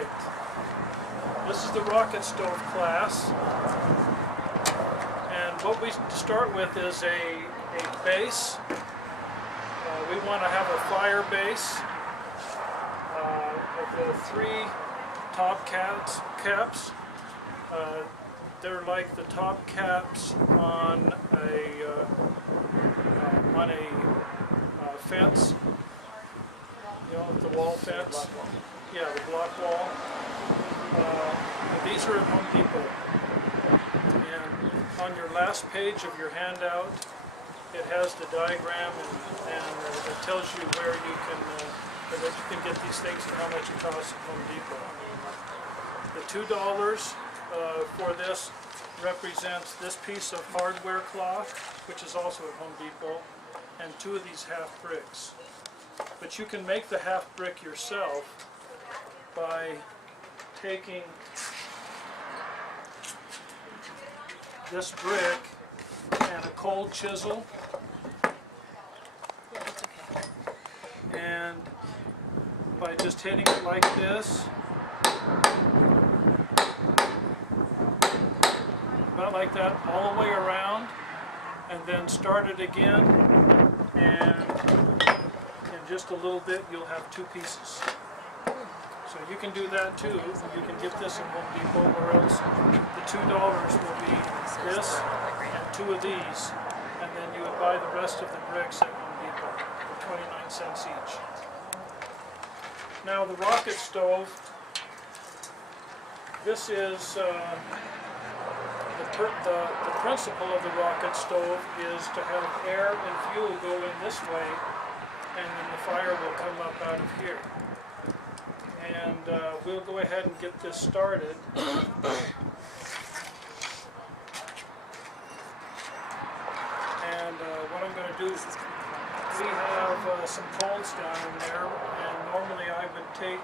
Alright, this is the rocket stove class, and what we start with is a base. We want to have a fire base of the 3 top caps. They're like the top caps on a fence. You know, the wall fence. Yeah, the block wall. These are at Home Depot. And on your last page of your handout, it has the diagram and it tells you where you can that you can get these things and how much it costs at Home Depot. The $2 for this represents this piece of hardware cloth, which is also at Home Depot, and 2 of these half bricks. But you can make the half brick yourself by taking this brick and a cold chisel and by just hitting it like this, about like that, all the way around, and then start it again, and in just a little bit you'll have 2 pieces. So you can do that too. You can get this at Home Depot, or else the $2 will be this and 2 of these, and then you would buy the rest of the bricks at Home Depot for 29 cents each. Now the rocket stove, this is the principle of the rocket stove is to have air and fuel go in this way, and then the fire will come up out of here. And we'll go ahead and get this started. And what I'm going to do is we have some coals down in there, and normally I would take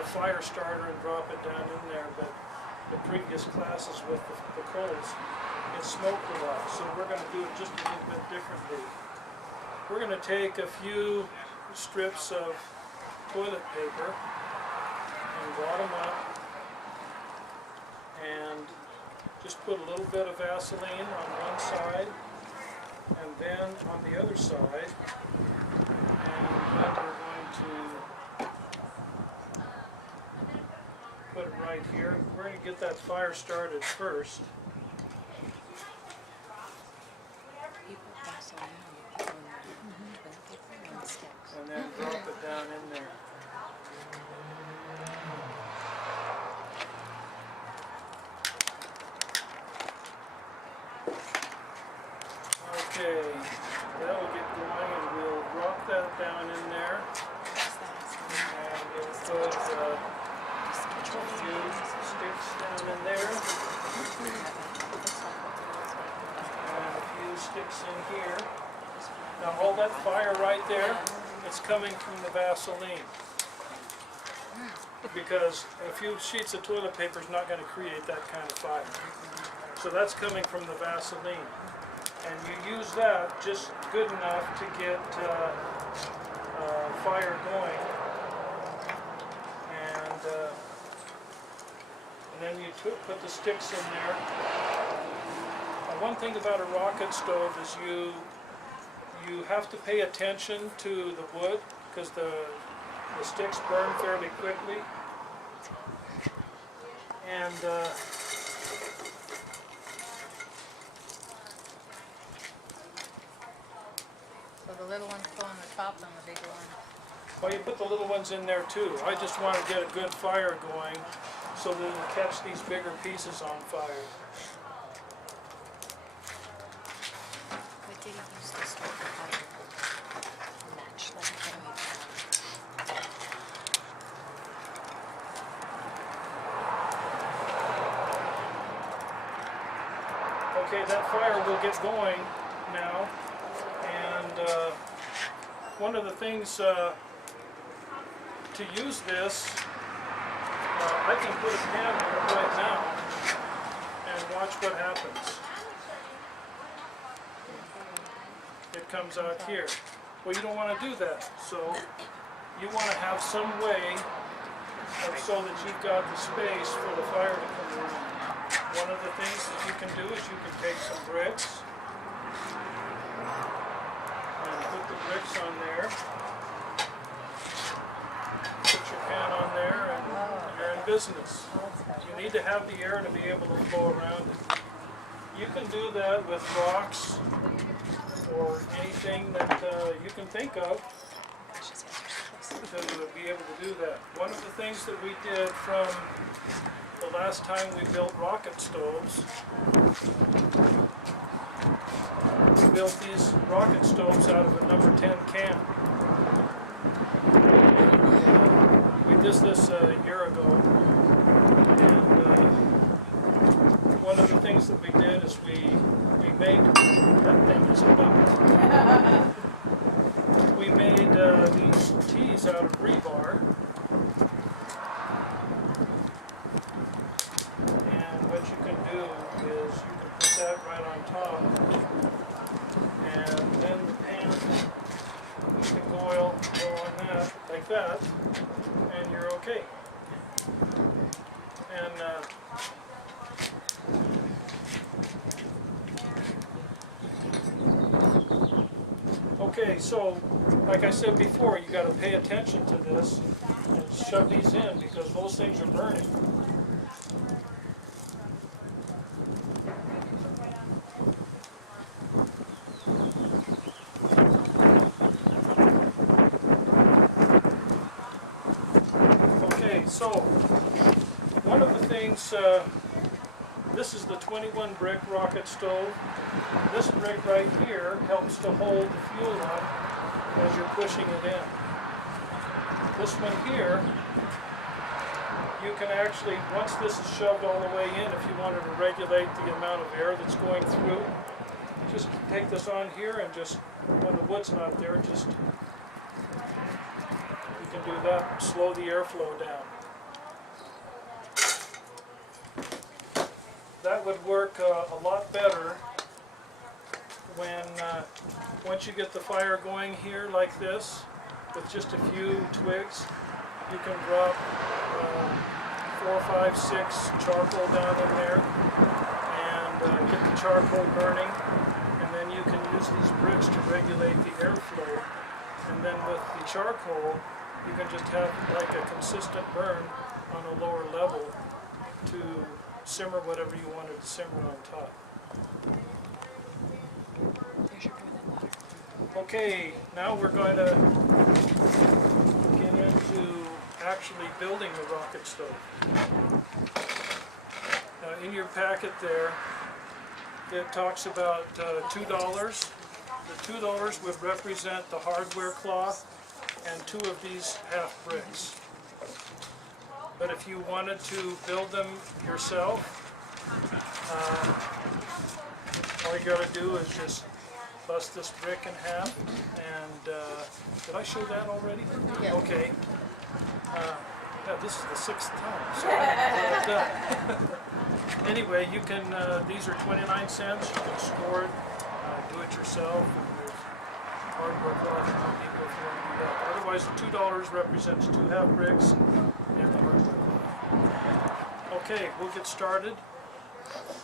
a fire starter and drop it down in there, but the previous classes with the coals, it smoked a lot, so we're going to do it just a little bit differently. We're going to take a few strips of toilet paper and wad them up and just put a little bit of Vaseline on one side and then on the other side, and then we're going to put it right here. We're going to get that fire started first. And then drop it down in there. Okay, that will get going, and we'll drop that down in there. And we'll put a few sticks down in there. And a few sticks in here. Now hold that fire right there. It's coming from the Vaseline. Because a few sheets of toilet paper is not going to create that kind of fire. So that's coming from the Vaseline. And you use that just good enough to get fire going. And then you put the sticks in there. Now, one thing about a rocket stove is you have to pay attention to the wood, because the sticks burn fairly quickly. And so the little ones go on the top and the big one. Well, you put the little ones in there too. I just want to get a good fire going so that it'll catch these bigger pieces on fire. What did he use this for? Match, like Okay, that fire will get going now, and one of the things to use this, I can put a pan on it right now and watch what happens. It comes out here. Well, you don't want to do that, so you want to have some way so that you've got the space for the fire to come around. One of the things that you can do is you can take some bricks and put the bricks on there. Put your pan on there and you're in business. You need to have the air to be able to flow around it. You can do that with rocks or anything that you can think of to be able to do that. One of the things that we did from the last time we built rocket stoves, we built these rocket stoves out of a number 10 can. We did this a year ago, and one of the things that we did is we made, that thing is about, we made these tees out of rebar, and what you can do is you can put that right on top, and then the pan, you can go on that, like that, and you're okay. And okay, so like I said before, you got to pay attention to this and shove these in because those things are burning. Okay, so one of the things, this is the 21 brick rocket stove. This brick right here helps to hold the fuel up as you're pushing it in. This one here, you can actually, once this is shoved all the way in, if you wanted to regulate the amount of air that's going through, just take this on here and just, when the wood's not there, just, you can do that, slow the airflow down. That would work a lot better when once you get the fire going here like this, with just a few twigs, you can drop 4, 5, 6 charcoal down in there and get the charcoal burning, and then you can use these bricks to regulate the airflow, and then with the charcoal you can just have like a consistent burn on a lower level to simmer whatever you wanted to simmer on top. Okay, now we're going to get into actually building the rocket stove. In your packet there, it talks about $2. The $2 would represent the hardware cloth and 2 of these half bricks. But if you wanted to build them yourself, all you got to do is just bust this brick in half, and did I show that already? Yeah. Okay. Yeah, this is the 6th time, so I'm done. Anyway, you can, these are 29 cents, you can score it, do it yourself, and there's hardware cloth and people if you want to do that. Otherwise, the $2 represents 2 half bricks and the hardware cloth. Okay, we'll get started.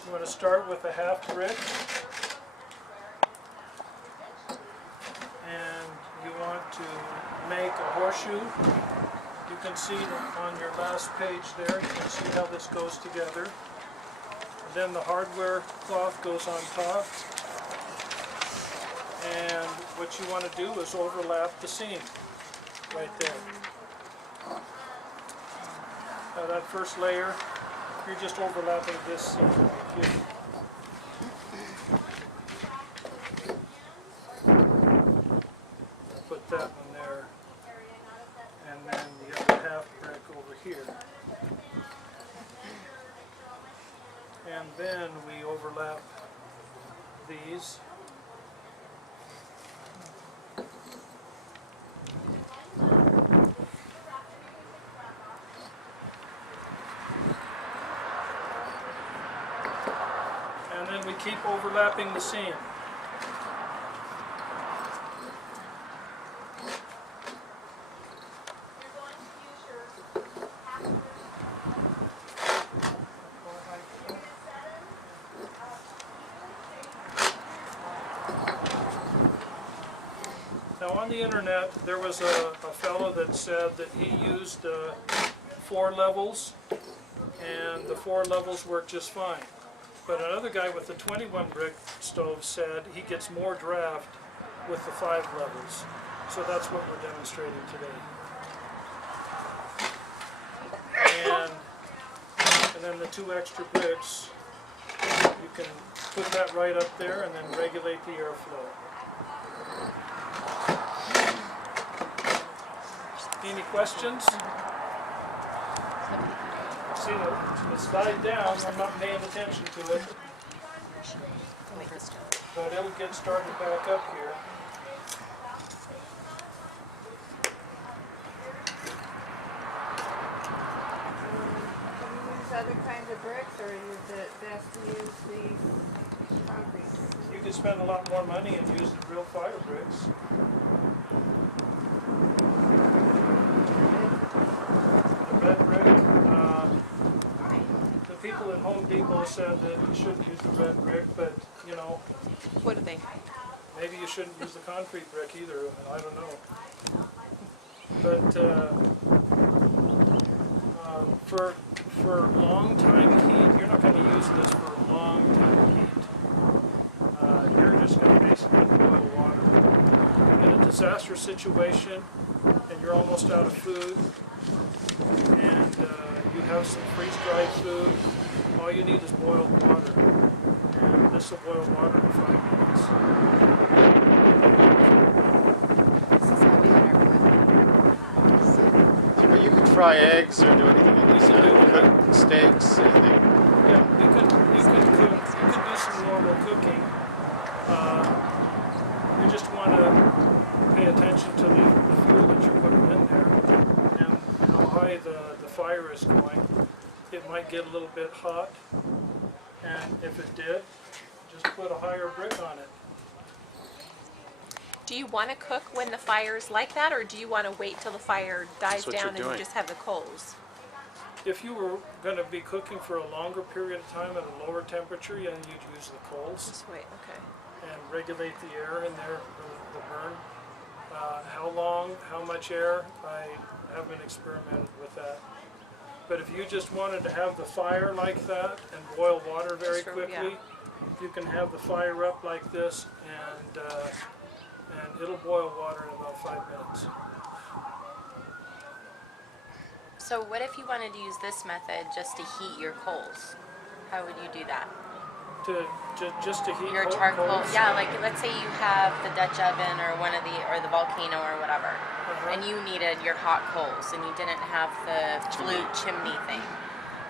You want to start with a half brick. And you want to make a horseshoe. You can see on your last page there, you can see how this goes together. And then the hardware cloth goes on top. And what you want to do is overlap the seam right there. Now that first layer, you're just overlapping this seam right here. Put that one there, and then the other half brick over here. And then we overlap these. And then we keep overlapping the seam. On the internet, there was a fellow that said that he used 4 levels, and the 4 levels worked just fine. But another guy with the 21 brick stove said he gets more draft with the 5 levels. So that's what we're demonstrating today. And then the 2 extra bricks, you can put that right up there and then regulate the airflow. Any questions? See, the slide down, I'm not paying attention to it, but it'll get started back up here. Other kinds of bricks, or is it best to use these concrete? You could spend a lot more money and use the real fire bricks. The red brick, the people at Home Depot said that you shouldn't use the red brick, but you know, What do they? maybe you shouldn't use the concrete brick either, I don't know. But for long time heat, you're not going to use this for long time heat. You're just going to basically boil water. In a disaster situation, and you're almost out of food, and you have some freeze-dried food, all you need is boiled water. And this will boil water in 5 minutes. This is how we had our boiling. But you can fry eggs or do anything like You can do that. that. Cook steaks, anything. Yeah, you could cook. You could do some normal cooking. You just want to pay attention to the fuel that you're putting in there and how high the fire is going. It might get a little bit hot, and if it did, just put a higher brick on it. Do you want to cook when the fire's like that, or do you want to wait till the fire dies That's what down you're and you doing. just have the coals? If you were going to be cooking for a longer period of time at a lower temperature, then you'd use the coals Just wait, okay. and regulate the air in there, the burn. How long, how much air, I haven't experimented with that. But if you just wanted to have the fire like that and boil water very Just for- quickly, yeah. you can have the fire up like this and it'll boil water in about 5 minutes. So what if you wanted to use this method just to heat your coals? How would you do that? Just to heat Your coals. charcoal, yeah, like let's say you have the Dutch oven or or the volcano or whatever, and you needed your hot coals and you didn't have the flue chimney thing.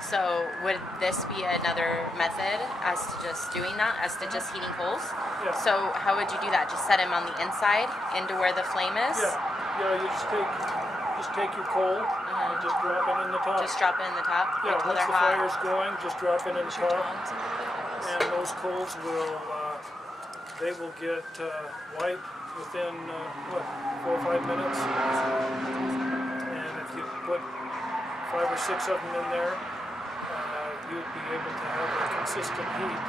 So would this be another method as to just doing that, as to just heating coals? Yeah. So how would you do that? Just set them on the inside into where the flame is? Yeah, you just take your coal and just drop it in the top. Just drop it in the top Yeah, until once they're the hot. fire's going, just drop it in the top. And those coals will, they will get white within, 4 or 5 minutes. And if you put 5 or 6 of them in there, you'd be able to have a consistent heat.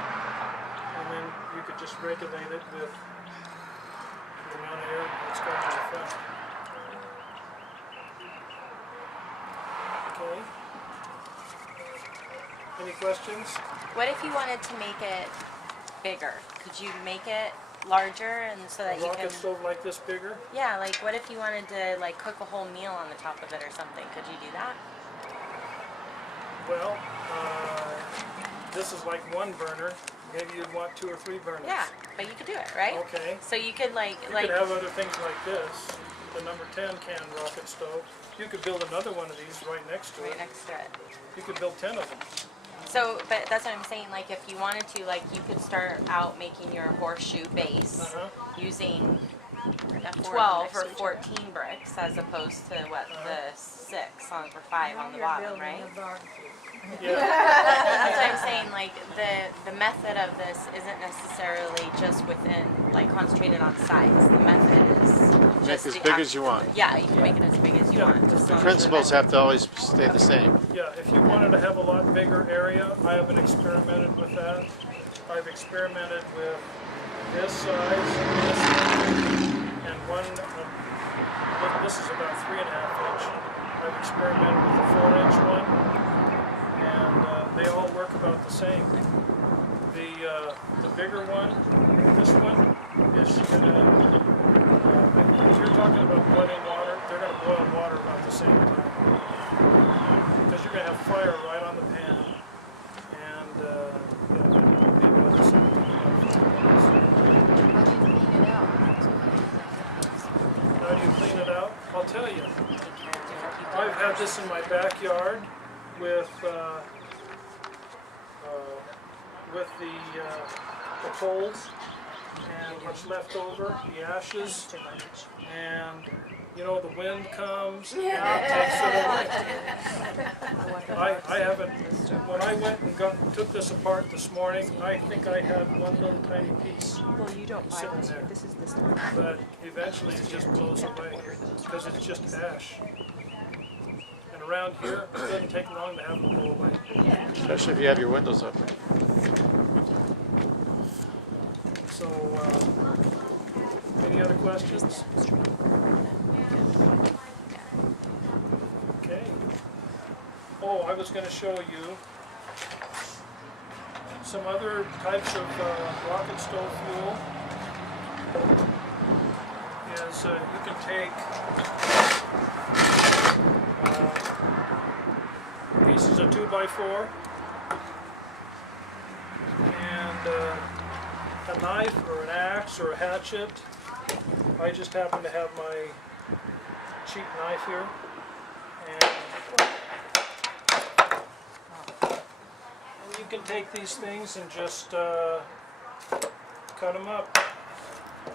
And then you could just regulate it with the amount of air that's going in the front. Okay. Any questions? What if you wanted to make it bigger? Could you make it larger and so that A you rocket can? stove like this bigger? Yeah, like what if you wanted to like cook a whole meal on the top of it or something? Could you do that? Well, this is like one burner. Maybe you'd want 2 or 3 burners. Yeah, but you could do it, right? Okay. So you could like You could have other things like this. The number 10 can rocket stove. You could build another one of these right next to right it. next to it. You could build 10 of them. So, but that's what I'm saying. Like, if you wanted to, like, you could start out making your horseshoe base using 12 or 14 bricks as opposed to what the 6 on or 5 on the bottom, right? Yeah. That's what I'm saying. Like, the method of this isn't necessarily just within like concentrated on size. The method is Make just as the big as you want. Yeah, you can make it as big as you Yeah. want. Just The as long as principles the have to always stay the same. Yeah, if you wanted to have a lot bigger area, I haven't experimented with that. I've experimented with this size, and one, this is about 3.5 inch. I've experimented with the 4-inch one, and they all work about the same. The bigger one, this one, is gonna, if you're talking about boiling water, they're gonna boil water about the same time. Because you're gonna have fire right on the pan, and it'll be about the same time. How do you clean it out? How do you clean it out? I'll tell you. I've had this in my backyard with the coals and what's left over, the ashes, and you know, the wind comes, and it takes it away. I haven't, when I went and took this apart this morning, I think I had one little tiny piece Well, you don't buy sitting this there. here. This is this one. But eventually it just blows away, because it's just ash. And around here, it doesn't take long to have them blow away. Especially if you have your windows open. So, any other questions? Okay. Oh, I was going to show you some other types of rocket stove fuel. Is you can take pieces of 2x4 and a knife or an axe or a hatchet. I just happen to have my cheap knife here, and you can take these things and just cut them up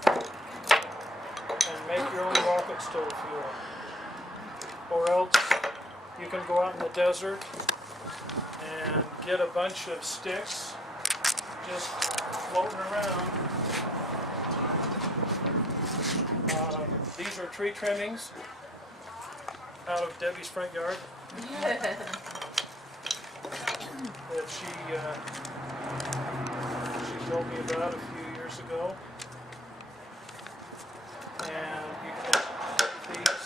and make your own rocket stove fuel. Or else you can go out in the desert and get a bunch of sticks just floating around. These are tree trimmings out of Debbie's front yard that she told me about a few years ago. And you can just take these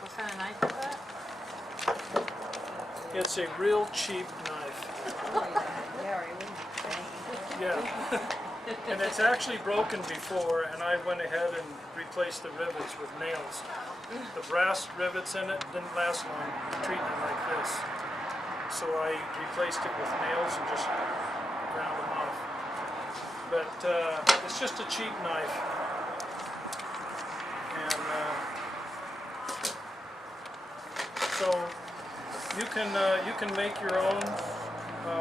What kind of knife is that? and it's a real cheap knife. Yeah. And it's actually broken before, and I went ahead and replaced the rivets with nails. The brass rivets in it didn't last long treating it like this. So I replaced it with nails and just ground them off. But it's just a cheap knife. And so you can make your own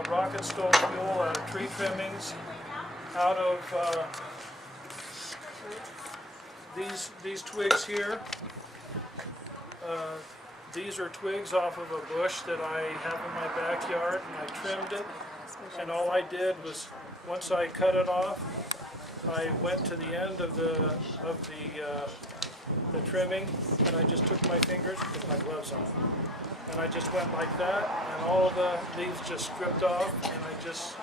rocket stove fuel out of tree trimmings, out of these twigs here. These are twigs off of a bush that I have in my backyard, and I trimmed it. And all I did was, once I cut it off, I went to the end of the trimming, and I just took my fingers, put my gloves on, and I just went like that, and all the leaves just stripped off, and I just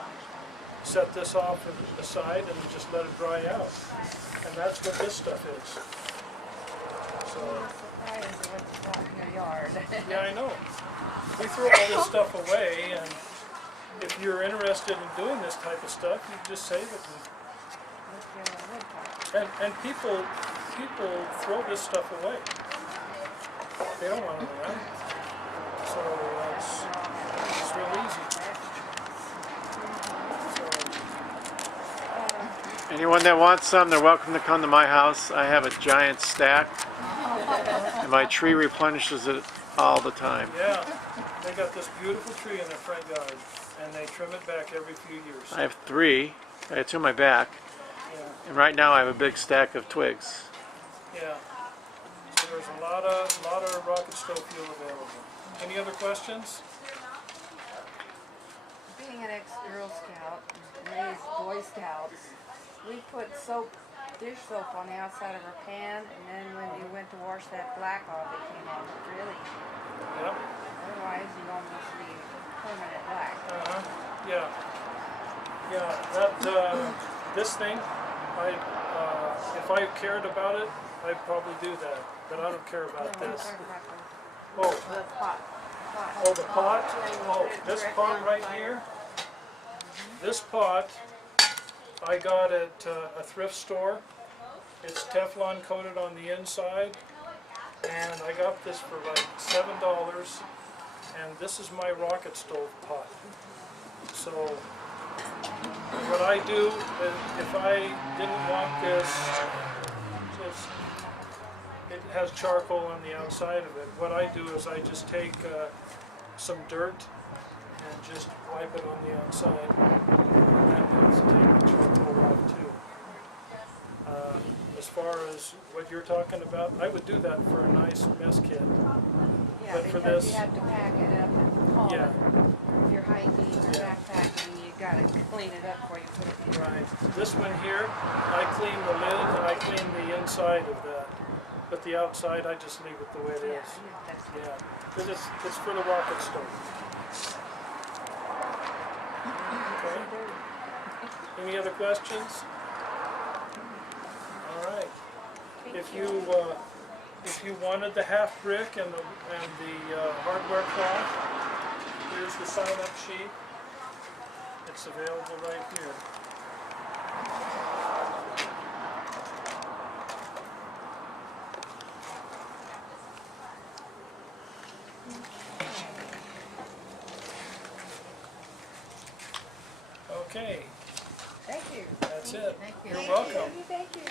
set this off to the side and just let it dry out. And that's what this stuff is. So, yeah, I know. We throw all this stuff away, and if you're interested in doing this type of stuff, you just save it. And people throw this stuff away. They don't want it around. So it's real easy. Anyone that wants some, they're welcome to come to my house. I have a giant stack, and my tree replenishes it all the time. Yeah, they got this beautiful tree in their front yard, and they trim it back every few years. I have 3. I have 2 on my back, Yeah, and right now I have a big stack of twigs. yeah. So there's a lot of rocket stove fuel available. Any other questions? Being an ex-Girl Scout, raised Boy Scouts, we put dish soap on the outside of our pan, and then when you went to wash that black off, it came off really easy. Yep. Otherwise, you'd almost be permanent black. Yeah. Yeah. That this thing, if I cared about it, I'd probably do that, but I don't care about this. Oh, The pot. oh, the pot, oh, this pot right here, this pot I got at a thrift store. It's Teflon coated on the inside, and I got this for like $7, and this is my rocket stove pot. So what I do is, if I didn't want this, it has charcoal on the outside of it. What I do is I just take some dirt and just wipe it on the outside. And that helps take the charcoal off too. As far as what you're talking about, I would do that for a nice mess kit. Yeah, But for because this- you have to pack it up and haul Yeah. it. If you're hiking or Yeah. backpacking, you gotta clean it up before you put it in. Right. This one here, I clean the lid and I clean the inside of that. But the outside, I just leave it the way it Yeah, is. that's Yeah. Because it's for the rocket stove. Okay. Any other questions? All right. If you wanted the half brick and the hardware cloth, here's the sign-up sheet. It's available right here. Okay, Thank you. that's it. Thank you. You're welcome. Thank you.